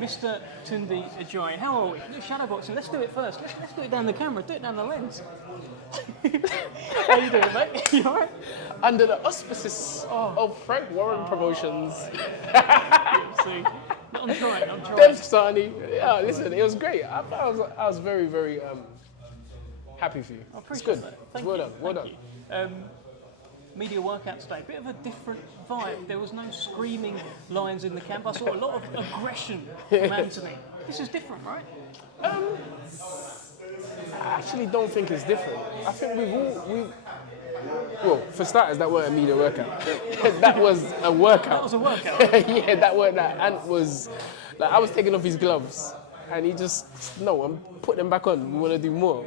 Mr. Tunde Ajayi, how are we? Shadow boxing. Let's do it first. Let's do it down the camera. Do it down the lens. How you doing, mate? You alright? Under the auspices of Frank Warren Promotions. See, I'm trying. Dev Sahni. Yeah, listen, it was great. I was very, very happy for you. I appreciate it's good. that. It's well done. Well done. Media workout today, bit of a different vibe. There was no screaming lions in the camp. I saw a lot of aggression from Anthony. This is different, right? I actually don't think it's different. I think well, for starters, that weren't a media workout. That was a workout. That was a workout? Yeah, that Ant was, like, I was taking off his gloves and he just, no, I'm putting them back on. We want to do more,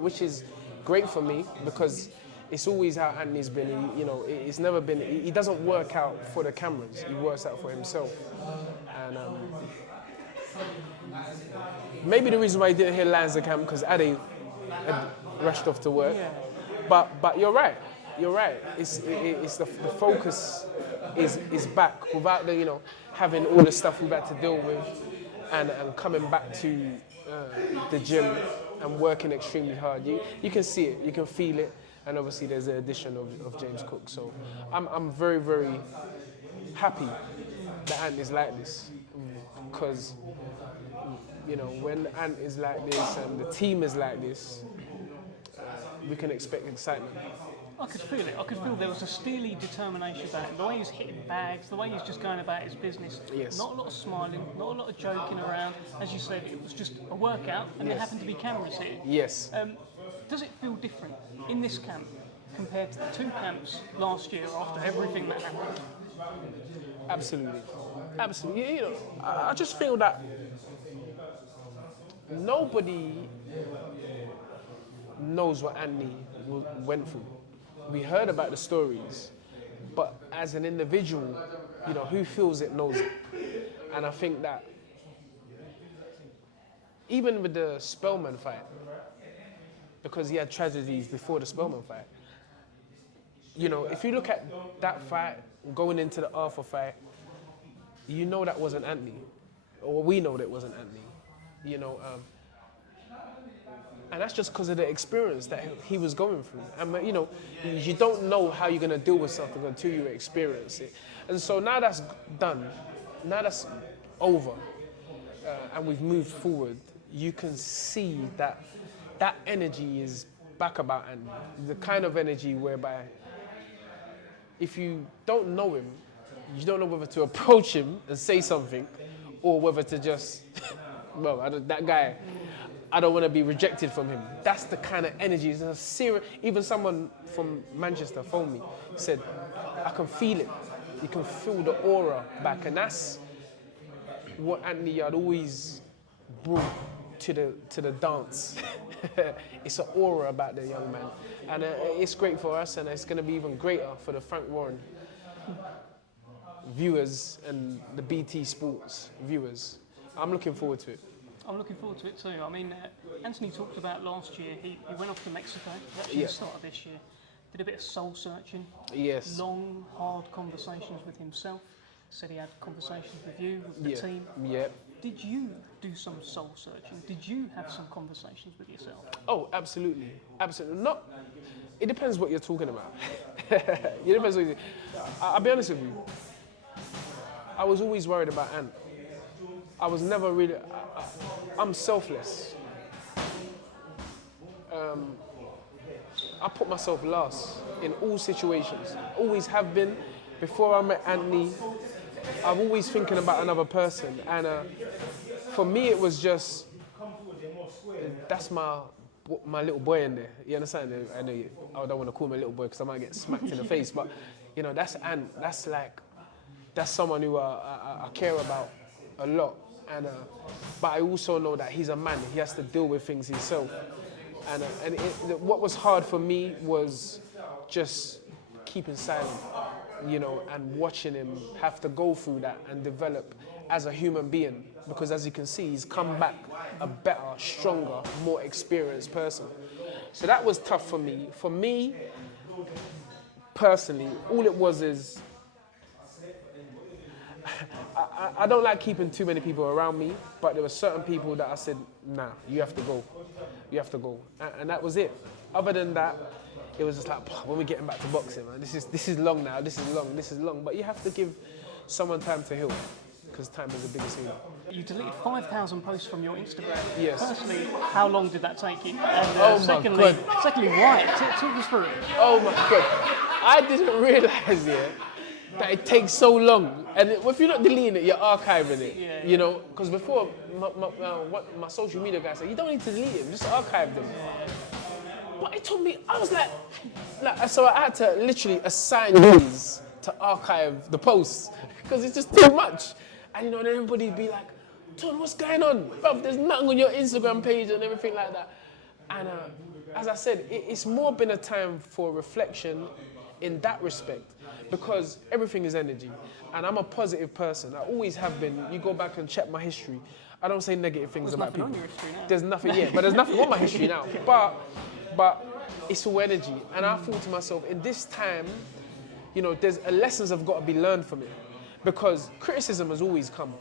which is great for me because it's always how Anthony's been. It's never been, he doesn't work out for the cameras. He works out for himself. And maybe the reason why he didn't hear Lions the camp because Ade had rushed off to work. Yeah. But you're right. You're right. It's the focus is back without the having all the stuff we've had to deal with, and coming back to the gym and working extremely hard. You can see it. You can feel it. And obviously there's the addition of James Cook. So I'm very, very happy that Ant is like this. Because, when Ant is like this and the team is like this, we can expect excitement. I could feel it. I could feel there was a steely determination about him. The way he's hitting bags, the way he's just going about his business. Yes. Not a lot of smiling, not a lot of joking around. As you said, it was just a workout and there happened to be cameras here. Yes. Does it feel different in this camp compared to the two camps last year after everything that happened? Absolutely. Absolutely. I just feel that nobody knows what Anthony went through. We heard about the stories, but as an individual, who feels it knows it. And I think that even with the Spellman fight, because he had tragedies before the Spellman fight, if you look at that fight, going into the Arthur fight, that wasn't Anthony. Or we know that wasn't Anthony. And that's just because of the experience that he was going through. And, you don't know how you're going to deal with something until you experience it. And so now that's done, now that's over, and we've moved forward, you can see that that energy is back about Anthony. The kind of energy whereby if you don't know him, you don't know whether to approach him and say something or whether to just, that guy, I don't want to be rejected from him. That's the kind of energy. It's a serious. Even someone from Manchester phoned me, said, I can feel it. You can feel the aura back. And that's what Anthony Yarde always brought to the dance. It's an aura about the young man. And it's great for us, and it's going to be even greater for the Frank Warren viewers and the BT Sports viewers. I'm looking forward to it. I'm looking forward to it too. I mean, Anthony talked about last year, he went off to Mexico, actually the start of this year, did a bit of soul searching. Yes. Long, hard conversations with himself. Said he had conversations with you, with the team. Yep. Did you do some soul searching? Did you have some conversations with yourself? Oh, absolutely. Absolutely. It depends what you're talking about. It depends what I'll be honest with you. I was always worried about Ant. I was never really, I'm selfless. I put myself last in all situations. Always have been. Before I met Anthony, I'm always thinking about another person. And for me, it was just, that's my little boy in there. You understand? I don't want to call him a little boy because I might get smacked in the face. But, that's Ant. That's someone who I care about a lot. And but I also know that he's a man. He has to deal with things himself. And what was hard for me was just keeping silent, and watching him have to go through that and develop as a human being. Because as you can see, he's come back a better, stronger, more experienced person. So that was tough for me. For me, personally, all it was is, I don't like keeping too many people around me, but there were certain people that I said, nah, you have to go. You have to go. And that was it. Other than that, it was just like, when we're getting back to boxing, man, this is long now, this is long. But you have to give someone time to heal, because time is the biggest healer. You deleted 5,000 posts from your Instagram. Yes. Firstly, how long did that take you? And Oh my secondly, God. secondly, why? Talk us through it. Oh my God. I didn't realise, that it takes so long. And if you're not deleting it, you're archiving it. Yeah. You know, because before, my social media guy said, you don't need to delete them, just archive them. But it took me, I was like, so I had to literally assign days to archive the posts, because it's just too much. And then everybody would be like, Ton, what's going on? Bruv, there's nothing on your Instagram page and everything like that. And as I said, it's more been a time for reflection in that respect, because everything is energy. And I'm a positive person. I always have been. You go back and check my history. I don't say negative things about people. There's nothing on your history now. There's nothing yet, but there's nothing on my history now. But it's all energy. And I thought to myself, in this time, there's lessons have got to be learned from it. Because criticism has always come.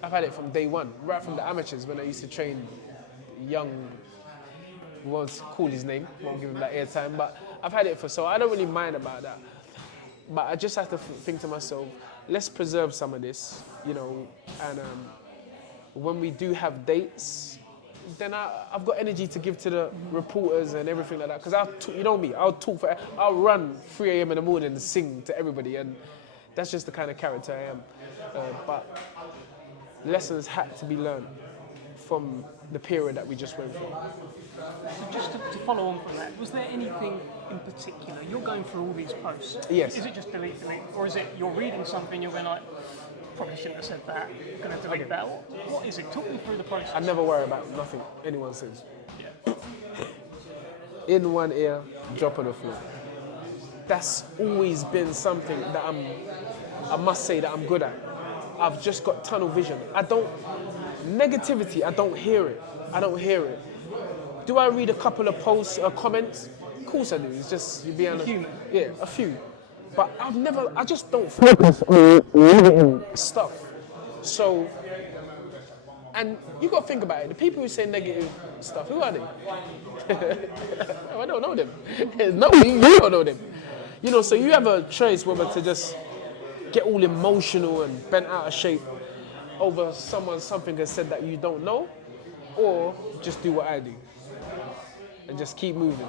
I've had it from day one, right from the amateurs when I used to train young, won't call his name, won't give him that airtime, but I've had it so I don't really mind about that. But I just have to think to myself, let's preserve some of this, and when we do have dates, then I've got energy to give to the reporters and everything like that. Because you know me, I'll run 3 a.m. in the morning and sing to everybody, and that's just the kind of character I am. But lessons had to be learned from the period that we just went through. So just to follow on from that, was there anything in particular? You're going through all these posts. Yes. Is it just delete, or is it you're reading something, you're going like, probably shouldn't have said that, going to delete that? What is it? Talk me through the process. I never worry about nothing anyone says. Yeah. In one ear, drop on the floor. That's always been something that I must say that I'm good at. I've just got tunnel vision. Negativity, I don't hear it. Do I read a couple of posts or comments? Of course I do. It's just, you be honest. Yeah, a few. But I just don't focus on negative stuff. So, and you got to think about it. The people who say negative stuff, who are they? I don't know them. No, you don't know them. So you have a choice whether to just get all emotional and bent out of shape over something has said that you don't know, or just do what I do and just keep moving.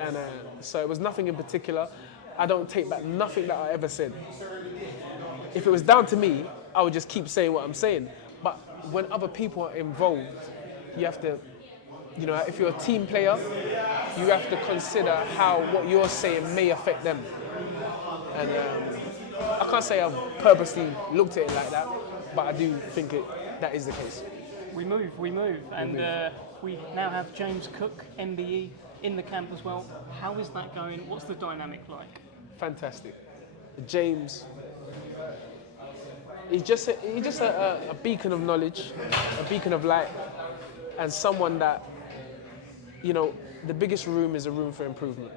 And so it was nothing in particular. I don't take back nothing that I ever said. If it was down to me, I would just keep saying what I'm saying. But when other people are involved, you have to, if you're a team player, you have to consider how what you're saying may affect them. And I can't say I've purposely looked at it like that, but I do think that is the case. We move. And we now have James Cook, MBE, in the camp as well. How is that going? What's the dynamic like? Fantastic. James, he's just a beacon of knowledge, a beacon of light, and someone that, the biggest room is a room for improvement.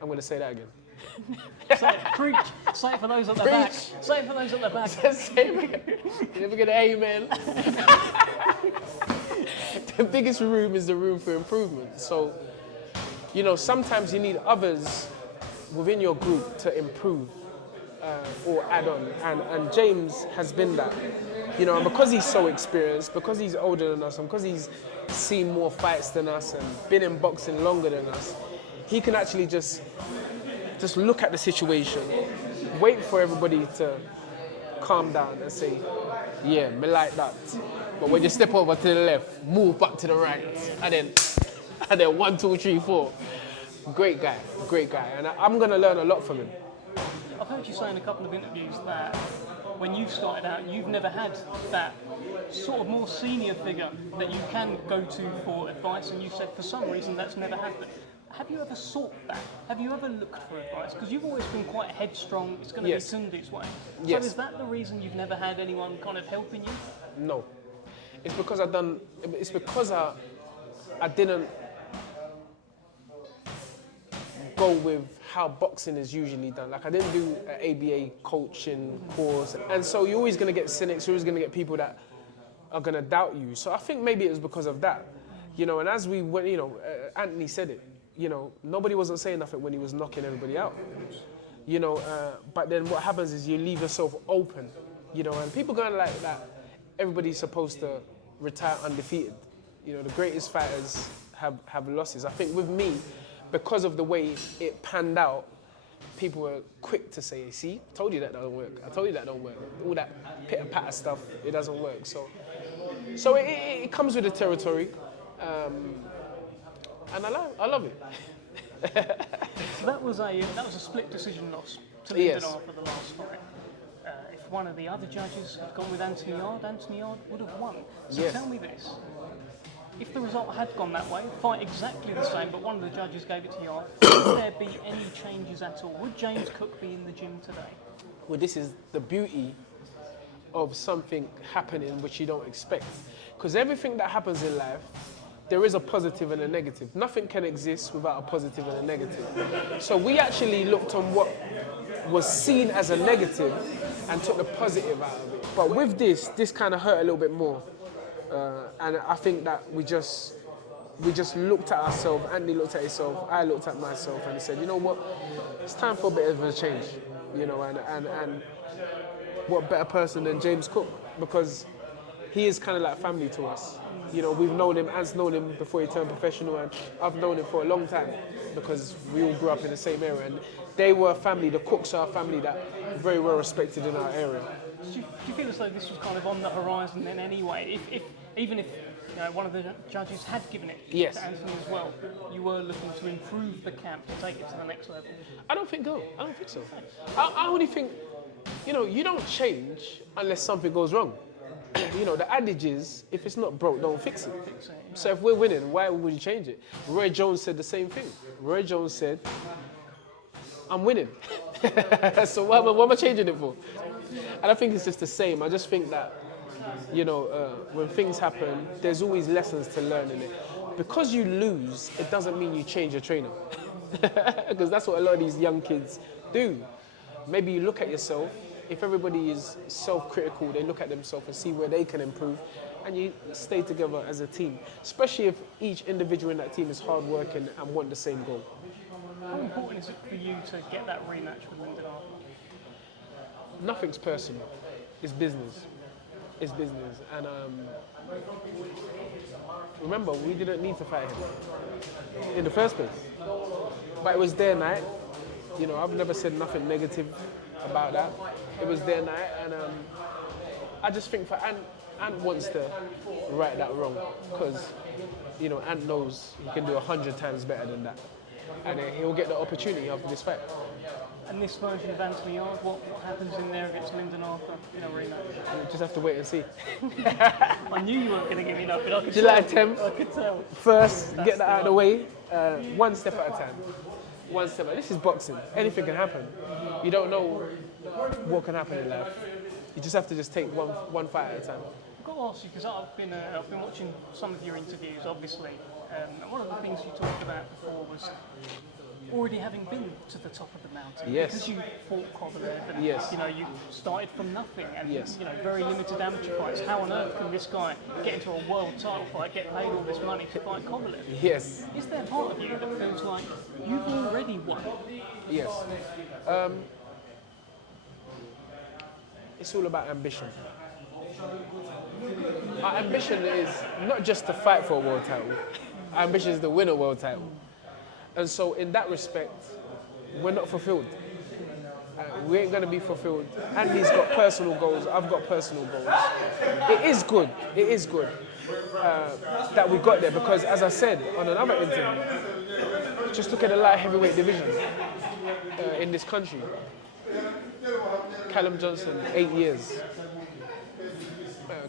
I'm going to say that again. Preach. Say it for those at the back. Say it for those at the back. Say it. You never get an amen. The biggest room is the room for improvement. So, sometimes you need others within your group to improve or add on. And James has been that. And because he's so experienced, because he's older than us, and because he's seen more fights than us and been in boxing longer than us, he can actually just look at the situation, wait for everybody to calm down and say, yeah, me like that. But when you step over to the left, move back to the right, and then 1, 2, 3, 4. Great guy. And I'm going to learn a lot from him. I've heard you say in a couple of interviews that when you started out, you've never had that sort of more senior figure that you can go to for advice, and you said for some reason that's never happened. Have you ever sought that? Have you ever looked for advice? Because you've always been quite headstrong. It's going to be Tunde's way. Yes. So is that the reason you've never had anyone kind of helping you? No. It's because I didn't go with how boxing is usually done. Like I didn't do an ABA coaching course, and so you're always going to get cynics, you're always going to get people that are going to doubt you. So I think maybe it was because of that, you know. And as we went, you know, Anthony said it, you know, nobody wasn't saying nothing when he was knocking everybody out, you know. But then what happens is you leave yourself open, you know, and people going like that. Everybody's supposed to retire undefeated. You know, the greatest fighters have losses. I think with me, because of the way it panned out, people were quick to say, see, I told you that doesn't work. I told you that don't work. All that pitter-patter stuff, it doesn't work. So it comes with the territory, and I love it. So that was a split decision loss to Yes. Lindenau for the last fight. If one of the other judges had gone with Anthony Yarde would have won. So Yes. tell me this. If the result had gone that way, fight exactly the same, but one of the judges gave it to Yarde, would there be any changes at all? Would James Cook be in the gym today? Well, this is the beauty of something happening which you don't expect. Because everything that happens in life, there is a positive and a negative. Nothing can exist without a positive and a negative. So we actually looked on what was seen as a negative and took the positive out of it. But with this kind of hurt a little bit more. And I think that we just looked at ourselves, Andy looked at himself, I looked at myself, and he said, you know what, it's time for a bit of a change, you know, and what better person than James Cook, because he is kind of like family to us. You know, we've known him, Ant's known him before he turned professional, and I've known him for a long time because we all grew up in the same area, and they were a family, the Cooks are a family that very well respected in our area. Do you feel as though this was kind of on the horizon then anyway? Even if you know, one of the judges had given it Yes. to Anthony as well, you were looking to improve the camp to take it to the next level? I don't think so. I only think, you know, you don't change unless something goes wrong. You know, the adage is, if it's not broke, don't fix it. So if we're winning, why would you change it? Roy Jones said the same thing. Roy Jones said, I'm winning. So what am I changing it for? And I think it's just the same. I just think that, you know, when things happen, there's always lessons to learn in it. Because you lose, it doesn't mean you change your trainer. Because that's what a lot of these young kids do. Maybe you look at yourself. If everybody is self-critical, they look at themselves and see where they can improve, and you stay together as a team, especially if each individual in that team is hard-working and want the same goal. How important is it for you to get that rematch with Lindenau? Nothing's personal. It's business. It's business. And remember, we didn't need to fight him in the first place. But it was their night. You know, I've never said nothing negative about that. It was their night, and I just think for Ant wants to right that wrong, because, you know, Ant knows he can do 100 times better than that, and he'll get the opportunity after this fight. And this version of Anthony Yarde, what happens in there against Lindenau in a rematch? We'll just have to wait and see. I knew you weren't going to give me enough, but I could July tell. 10th. I could tell. First, get that out of the way, one step at a time. One step. This is boxing. Anything can happen. You don't know what can happen in life. You just have to just take one fight at a time. I've got to ask you, because I've been watching some of your interviews, obviously, and one of the things you talked about before was already having been to the top of the mountain. Yes. Because you fought Kovalev, and Yes. you know, you started from nothing, and Yes. you know, very limited amateur fights. How on earth can this guy get into a world title fight, get paid all this money to fight Kovalev? Yes. Is there part of you that feels like you've already won? Yes. It's all about ambition. Our ambition is not just to fight for a world title. Our ambition is to win a world title. And so in that respect, we're not fulfilled. We ain't going to be fulfilled. Andy's got personal goals, I've got personal goals. It is good that we got there, because as I said on another interview, just look at the light heavyweight division in this country. Callum Johnson, 8 years.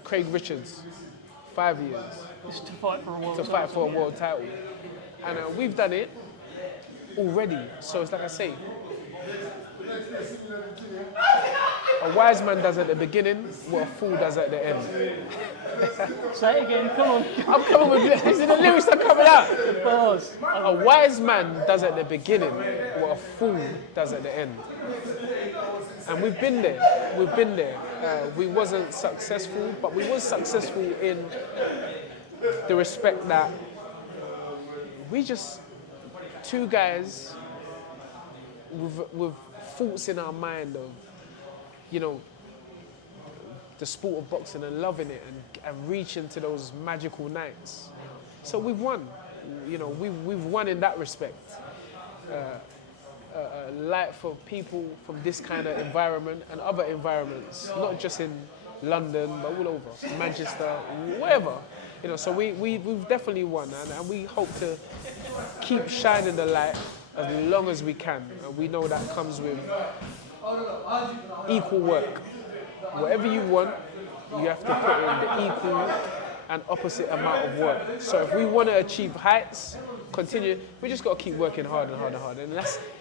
Craig Richards, 5 years. Just to fight for a world To title. fight for a world title. And we've done it already. So it's like I say, A wise man does at the beginning what a fool does at the end. Say it again, come on. I'm coming with this. The lyrics are coming out. The bars. A wise man does at the beginning what a fool does at the end. And we've been there. We've been there. We wasn't successful, but we was successful in the respect that we just two guys with thoughts in our mind of, you know, the sport of boxing and loving it and reaching to those magical nights. So we've won. You know, we've won in that respect. Light for people from this kind of environment and other environments, not just in London, but all over, Manchester, wherever. You know, so we've definitely won, and we hope to keep shining the light as long as we can. And we know that comes with equal work. Whatever you want, you have to put in the equal and opposite amount of work. So if we want to achieve heights, continue, we just got to keep working hard and hard and hard. And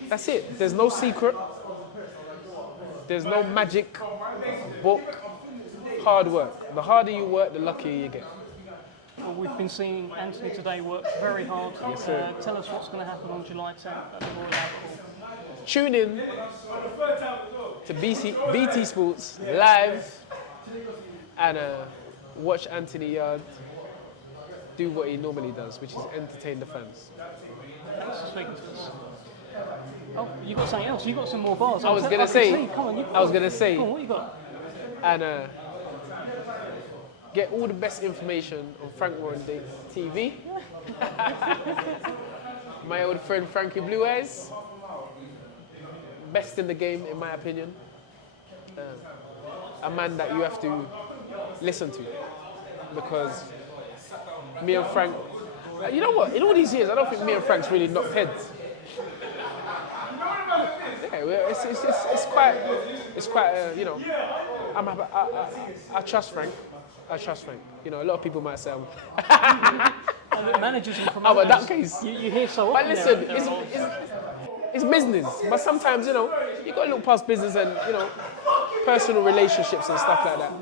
that's it. There's no secret. There's no magic book. Hard work. The harder you work, the luckier you get. Well, we've been seeing Anthony today work very hard. Yes, sir. Tell us what's going to happen on July 10th at the Royal Albert. Tune in to BT Sports live and watch Anthony Yarde do what he normally does, which is entertain the fans. Thanks for speaking to us. Oh, you got something else? You got some more bars? I was gonna say. Come on, I was gonna say. Come on, what you got? And get all the best information on Frank Warren TV. My old friend Frankie Blue Eyes. Best in the game, in my opinion. A man that you have to listen to, because me and Frank, you know what? In all these years, I don't think me and Frank's really knocked heads. Yeah, it's quite. You know, I trust Frank. I trust Frank. You know, a lot of people might say managers and promoters. Oh, but that case. You hear so But often. listen, it's business. But sometimes, you know, you got to look past business and, you know, personal relationships and stuff like that.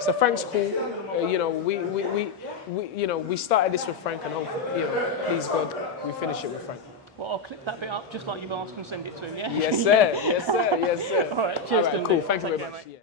So Frank's cool. You know, we started this with Frank, and hopefully, you know, please God, we finish it with Frank. Well, I'll clip that bit up just like you've asked and send it to him, yeah? Yes, sir. Yes, sir. Yes, sir. All right, cheers, All right, Tunde. cool. Thank you Take very care, much. mate. Yeah.